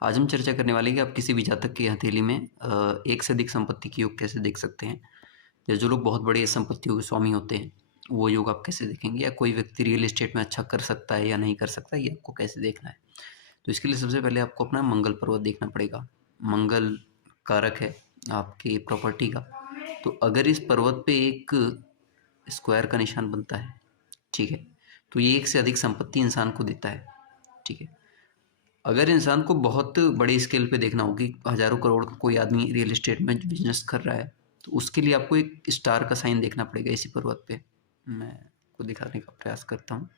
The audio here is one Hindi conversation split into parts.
आज हम चर्चा करने वाले हैं कि आप किसी भी जातक की हथेली में एक से अधिक संपत्ति के योग कैसे देख सकते हैं, या जो लोग बहुत बड़ी संपत्तियों के स्वामी होते हैं वो योग आप कैसे देखेंगे, या कोई व्यक्ति रियल एस्टेट में अच्छा कर सकता है या नहीं कर सकता, ये आपको कैसे देखना है। तो इसके लिए सबसे पहले आपको अपना मंगल पर्वत देखना पड़ेगा। मंगल कारक है आपकी प्रॉपर्टी का। तो अगर इस पर्वत पे एक स्क्वायर का निशान बनता है, ठीक है, तो ये एक से अधिक संपत्ति इंसान को देता है। ठीक है, अगर इंसान को बहुत बड़े स्केल पे देखना हो कि हज़ारों करोड़ का कोई आदमी रियल एस्टेट में बिजनेस कर रहा है, तो उसके लिए आपको एक स्टार का साइन देखना पड़ेगा इसी पर्वत पे। मैं आपको दिखाने का प्रयास करता हूँ।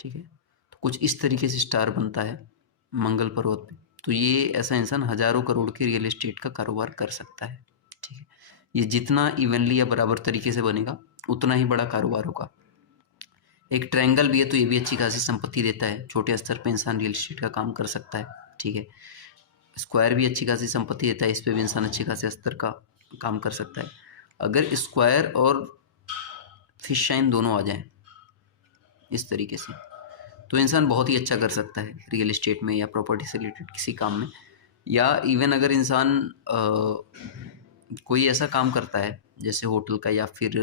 ठीक है, तो कुछ इस तरीके से स्टार बनता है मंगल पर्वत पे। तो ये ऐसा इंसान हज़ारों करोड़ के रियल एस्टेट का कारोबार कर सकता है। ठीक है, ये जितना इवनली या बराबर तरीके से बनेगा उतना ही बड़ा कारोबार होगा। एक ट्रायंगल भी है तो ये भी अच्छी खासी संपत्ति देता है। छोटे स्तर पे इंसान रियल एस्टेट का काम कर सकता है। ठीक है, स्क्वायर भी अच्छी खासी संपत्ति देता है, इस पे भी इंसान अच्छे खासे स्तर का काम कर सकता है। अगर स्क्वायर और फिश शाइन दोनों आ जाएं इस तरीके से, तो इंसान बहुत ही अच्छा कर सकता है रियल एस्टेट में या प्रॉपर्टी से रिलेटेड किसी काम में। या इवन अगर इंसान कोई ऐसा काम करता है जैसे होटल का या फिर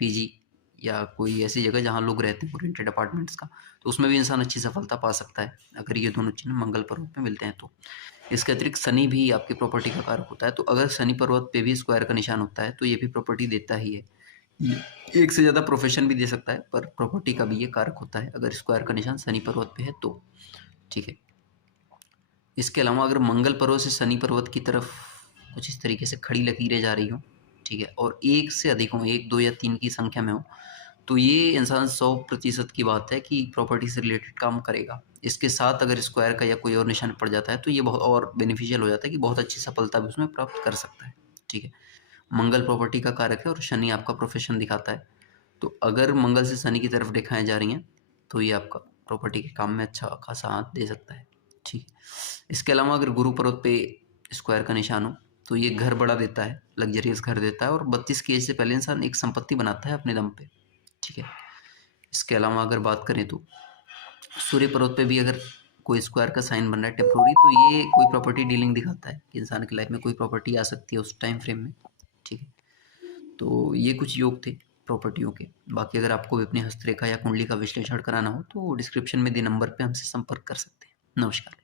पीजी या कोई ऐसी जगह जहाँ लोग रहते हैं, रेंटेड अपार्टमेंट्स का, तो उसमें भी इंसान अच्छी सफलता पा सकता है अगर ये दोनों चीज़ें मंगल पर्वत में मिलते हैं तो। इसके अतिरिक्त शनि भी आपकी प्रॉपर्टी का कारक होता है, तो अगर शनि पर्वत पे भी स्क्वायर का निशान होता है तो ये भी प्रॉपर्टी देता ही है। ये एक से ज़्यादा प्रोफेशन भी दे सकता है, पर प्रॉपर्टी का भी ये कारक होता है अगर स्क्वायर का निशान शनि पर्वत पे है तो। ठीक है, इसके अलावा अगर मंगल पर्वत से शनि पर्वत की तरफ कुछ इस तरीके से खड़ी लकीरें जा रही हों, ठीक है, और एक से अधिक हों, एक दो या तीन की संख्या में हो, तो ये इंसान 100% की बात है कि प्रॉपर्टी से रिलेटेड काम करेगा। इसके साथ अगर स्क्वायर का या कोई और निशान पड़ जाता है तो ये बहुत और बेनिफिशियल हो जाता है कि बहुत अच्छी सफलता भी उसमें प्राप्त कर सकता है। ठीक है, मंगल प्रॉपर्टी का कारक है और शनि आपका प्रोफेशन दिखाता है। तो अगर मंगल से शनि की तरफ रेखाएं जा रही हैं तो ये आपका प्रॉपर्टी के काम में अच्छा खासा हाथ दे सकता है। ठीक है, इसके अलावा अगर गुरु पर्वत पे स्क्वायर का निशान हो तो ये घर बड़ा देता है, लग्जरियस घर देता है, और 32 की एज से पहले इंसान एक संपत्ति बनाता है अपने दम पे। ठीक है, इसके अलावा अगर बात करें तो सूर्य पर्वत पे भी अगर कोई स्क्वायर का साइन बन रहा है टेम्पोररी, तो ये कोई प्रॉपर्टी डीलिंग दिखाता है कि इंसान की लाइफ में कोई प्रॉपर्टी आ सकती है उस टाइम फ्रेम में। ठीक है, तो ये कुछ योग थे प्रॉपर्टियों के। बाकी अगर आपको भी अपनी हस्तरेखा या कुंडली का विश्लेषण कराना हो तो डिस्क्रिप्शन में दिए नंबर पे हमसे संपर्क कर सकते हैं। नमस्कार।